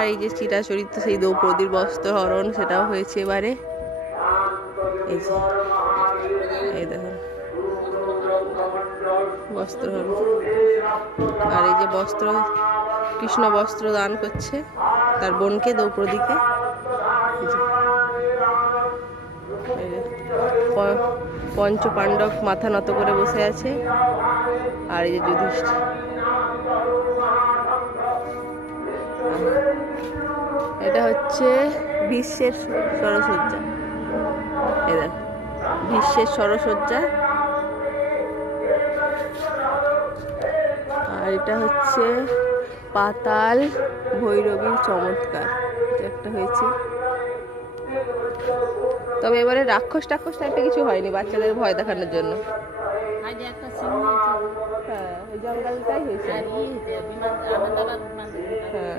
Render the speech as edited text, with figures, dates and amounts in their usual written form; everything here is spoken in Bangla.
আর এই যে চিরাচরিত সেই দ্রৌপদীর বস্ত্রহরণ সেটাও হয়েছে এবারে। এই যে এই দেখুন বস্ত্রহরণ, আর এই যে বস্ত্র, কৃষ্ণ বস্ত্র দান করছে তার বোনকে দ্রৌপদীকে। পঞ্চ পাণ্ডব মাথা নত করে বসে আছে, আর এই যে যুধিষ্ঠির। এটা হচ্ছে ভীষ্মের সরসজ্জা, এরা ভীষ্মের সরসজ্জা। আর এটা হচ্ছে পাতাল ভৈরবীর চমৎকার, একটা হয়েছে। তবে এবারে রাক্ষস টাক্ষস টাইপের কিছু হয়নি, বাচ্চাদের ভয় দেখানোর জন্য। হ্যাঁ ওই জঙ্গলটাই হয়েছে। হ্যাঁ।